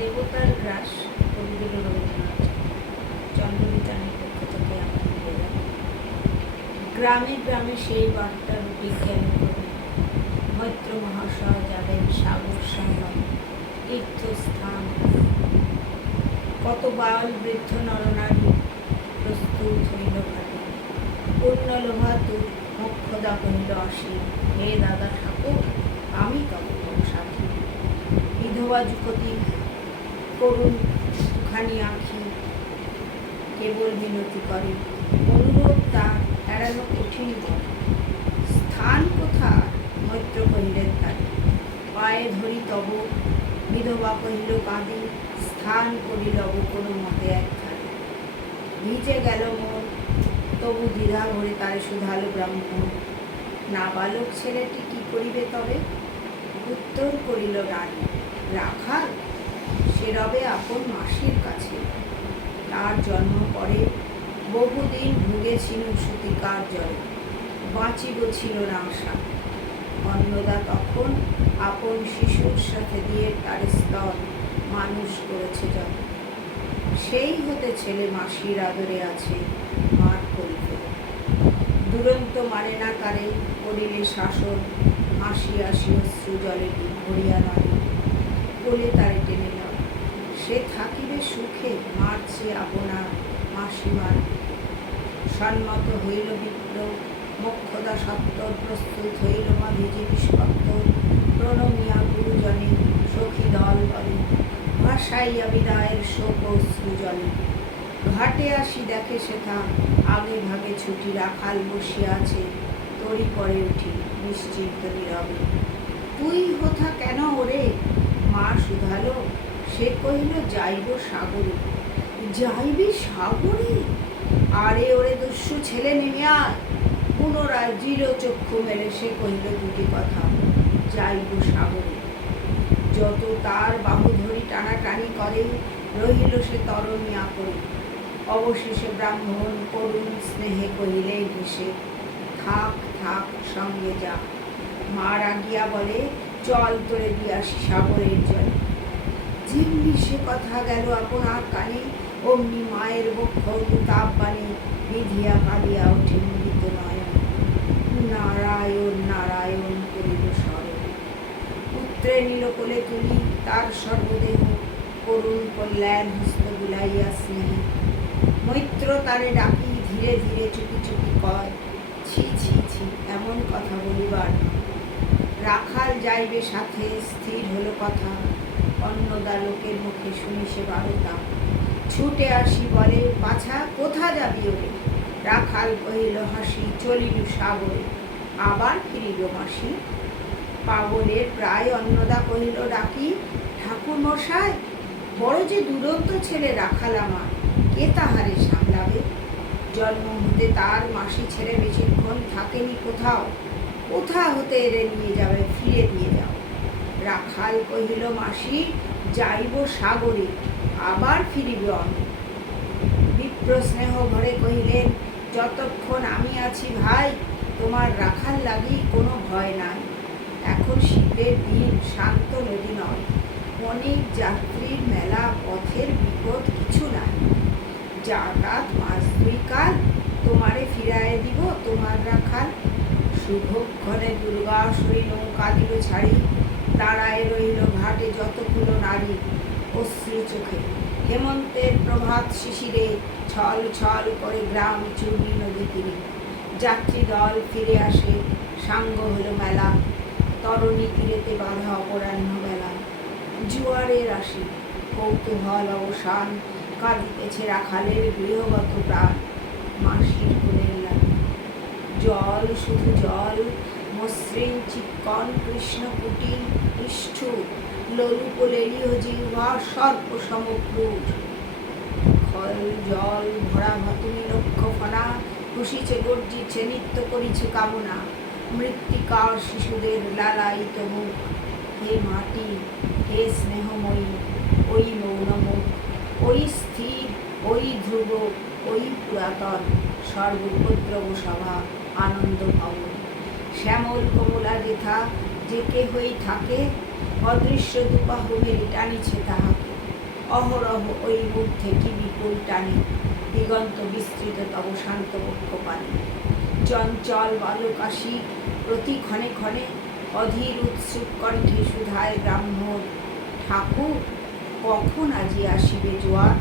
দেবতার গ্রাস কবিগুরু রবীন্দ্রনাথ চন্দ্রবিতানের পক্ষ থেকে আমরা নিবেদন। গ্রামে গ্রামে সেই বার্তার বিজ্ঞান করে মৈত্র মহাশয় যাবেন সাগর সঙ্গম তীর্থস্থান। কত বাল বৃদ্ধ নরনারী প্রস্তুত হইল ঘাটে, পূর্ণ লোভা তুর মোক্ষদা কহিল আসি, হে দাদা ঠাকুর আমি তব সাথী। বিধবা যুবতী করুণ দুখানি আঁখি কেবল মিনতি করে, অনুরোধ তার এড়ানো কঠিন বলে। স্থান কোথা? মৈত্র কহিলেন তারে, পায়ে ধরি তব। বিধবা কহিল কাঁদি, স্থান করি লব কোনো মতে একখানে। ভিজে গেল মন, তবু দ্বিধা ভরে তারে শুধালো ব্রাহ্মণ, নাবালক ছেলেটি কি করিবে তবে? উত্তর করিল রানী, রাখাল সে রবে আপন মাসির কাছে। তার জন্ম পরে বহুদিন ভুগেছিল সতিকার জলে, বাঁচিব ছিল না আশা। অন্নদা তখন আপন শিশুর সাথে দিয়ে তার স্তন মানুষ করেছে যত। সেই হতে ছেলে মাসির আদরে আছে, মার করিবে দুরন্ত মানে না তারে, করিলে শাসন। মাসি আসি অশ্রু জলে ভরিয়া নয়, কোলে তারে টেনে লয়। সে থাকিবে সুখে, মারছে আপনার মাসিমার। সন্মত হইল বিপ্র, মোক্ষদা সত্তর প্রস্তুত হইল মাঝে নিষ্পত্ত। প্রণমিয়া গুরুজনে সখী দল বলে, ভাসাইয়া বিদায়ের শোক অশ্রু জলে। ঘাটে আসি দেখে সেথা আগে ভাগে ছুটি, রাখাল বসিয়া আছে তরি পরে উঠি নিশ্চিন্ত নীরবে। তুই হোথা কেন ওরে? মা শুধালো, সে কহিল যাইব সাগরে। যাইবি সাগরে? আরে ওরে দুঃসু ছেলে নেমে আয়। পুনরায় দৃঢ় চক্ষু মেলে সে কহিল দুটি কথা, যাইব সাগরে। যত তার বাহু ধরি টানাটানি করে, রহিল সে তরণী আকরে। অবশেষে ব্রাহ্মণ করুণ স্নেহে কহিলে হেসে, থাক থাক সঙ্গে যা। মা রাগিয়া বলে, চল তোরে দিয়াসি সাগরের জলে। যেমনি সে কথা গেল আপনার কানে, অমনি মায়ের বক্ষ তাপ বাণী বিধিয়া কাঁদিয়া ওঠে মৃত নয়ন। নারায়ণ নারায়ণ করিল স্মরণ। পুত্রে নিল কোলে তুলি তার সর্বদেহ, করুণ কল্যাণ হস্ত বুলাইয়া স্নেহে। মৈত্র তারে ডাকি ধীরে ধীরে চুপি চুপি কয়, ছি ছি ছি এমন কথা বলিবার। রাখাল যাইবে সাথে স্থির হলো কথা, অন্নদা লোকের মুখে শুনি সে বারতা। ছুটে আসি বলে, পাছা কোথা যাবি ওরে? রাখাল কহিল হাসি, চলিল সাগরে। আবার ফিরিল মাসি। পাগলের প্রায় অন্নদা কহিল ডাকি, ঠাকুর মশাই বড় যে দুরন্ত ছেলে রাখাল আমার, কে তাহারে সামলাবে? জন্ম হতে তার মাসি ছেড়ে বেশিক্ষণ থাকেনি কোথাও, কোথা হতে এরে নিয়ে যাবে, ফিরে দিয়ে যাও। রাখাল কহিল মাসি যাইব সাগরে, আবার ফিরিব আমি। বিপ্র স্নেহ ভরে কহিলেন, যতক্ষণ আমি আছি ভাই, তোমার রাখাল লাগি কোনো ভয় নাই। এখন শীতের দিন, শান্ত নদী নয়, অনেক যাত্রীর মেলা, পথের বিপদ কিছু নাই। যাতায়াত মাস দুই কাল, তোমারে ফিরাইয়া দিব তোমার রাখাল। শুভক্ষণে দুর্গাসুরী নৌকা দিল ছাড়ি, দাঁড়ায় রইল ঘাটে যতগুলো নারী অশ্রু চোখে। হেমন্তের প্রভাত শিশিরে ছল ছল করে গ্রাম চূর্ণী নদী তীরে। যাত্রী দল ফিরে আসে, সাঙ্গ হলো মেলা, তরণী তীরেতে বাঁধা অপরাহ্ন বেলা। জোয়ারের আসি কৌতূহল অবসান, কাঁদিতেছে রাখালের গৃহগত প্রাণ। মাসির কোলের লাগে জল শুধু জল, মসৃণ চিক্কণ কৃষ্ণকুটি নিষ্ঠুর, ললু কোলেরীয় জিহ্বা সর্প সমক্রূর। খল জল ভরা ভাতুনি লক্ষ্য ফনা, খুশিছে গর্জিছে নৃত্য করিছে কামনা। মৃত্তিকার শিশুদের লালায়িত মুখ, হে মাটি হে স্নেহময়ী, ওই মৌনমুখ, ওই স্থির, ওই ধ্রুব, ওই পুরাতন সর্বোপদ্রব সভা আনন্দ ভবন। শ্যামল কমলা যেথা যে কেহই থাকে, অদৃশ্য দুবাহু মেলে টানিছে তাহাকে। অহরহ ওই মধ্যে কি বিপুল টানে, দিগন্ত বিস্তৃত তব শান্ত বক্ষ পানে। চঞ্চল বালকাশী প্রতি ক্ষণে ক্ষণে অধীর উৎসুক কণ্ঠে সুধায় ব্রাহ্মণ, ঠাকুর কখন আজি আসিবে জোয়ার।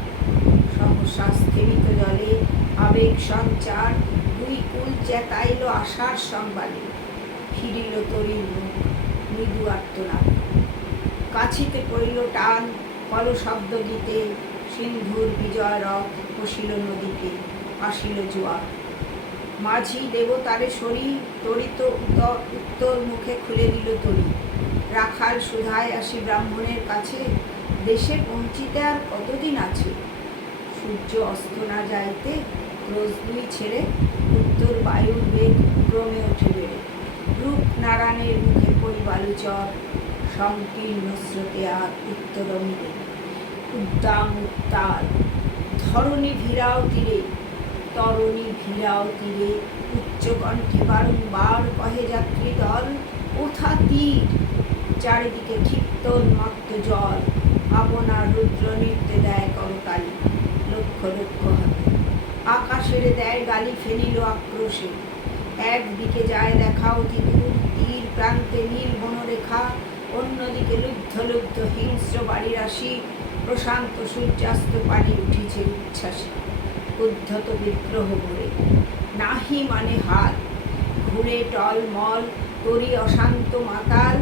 সহসা স্থিমিত জলে আবেগ সঞ্চার, দুই কুল চেতাইল আশার সংবাদে। ফিরিল তরীর মুখ মৃদু আর্তনাদ, কাছিতে পড়িল টান কল শব্দ গীতে। সিন্ধুর বিজয় রথ বসিল নদীতে, আসিল জোয়ার। মাঝি দেবতারে সরি তরিত উত্তর মুখে খুলে দিল তরি। রাখাল সুধায় আসি ব্রাহ্মণের কাছে, দেশে পৌঁছিতে আর কতদিন আছে। সূর্য অস্ত না যাইতে ক্রোশ দুই ছেড়ে, উত্তর বায়ুর বেগ ক্রমে ওঠে বেড়ে। রূপনারায়ণের মুখে পরিবালুচর, সংকীর্ণ স্রোতে আর উত্তর মিলে। উদ্দাম উত্তাল ধরণী ভিড়াও তীরে, তরণী ভিড়াও তীরে। উচ্চ কণ্ঠে বারংবার কহে যাত্রী দল, ওঠা তীর। চারিদিকে ক্ষিপ্ত উন্মত্ত জল, আপনার রুদ্র নৃত্যে দেয় করতালি। লক্ষ লক্ষ হাতে আকাশের দেয় গালি ফেলিল আক্রোশে। একদিকে যায় দেখা অতি দূর তীর প্রান্তে নীল বনরেখা, অন্যদিকে লুব্ধ লুব্ধ হিংস্র বাড়ি রাশি। প্রশান্ত সূর্যাস্ত পানি উঠিছে উচ্ছ্বাসে, উদ্ধত বিগ্রহ ভরে নাহি মানে হাত। ঘুরে টলমল তরি অশান্ত মাতাল,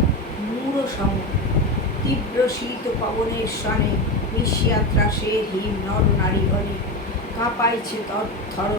মূঢ় সম তীব্র শীত পবনের সনে। মিশিয়া ত্রাসে হিম নর নারীগণে, কাঁপাইছে থর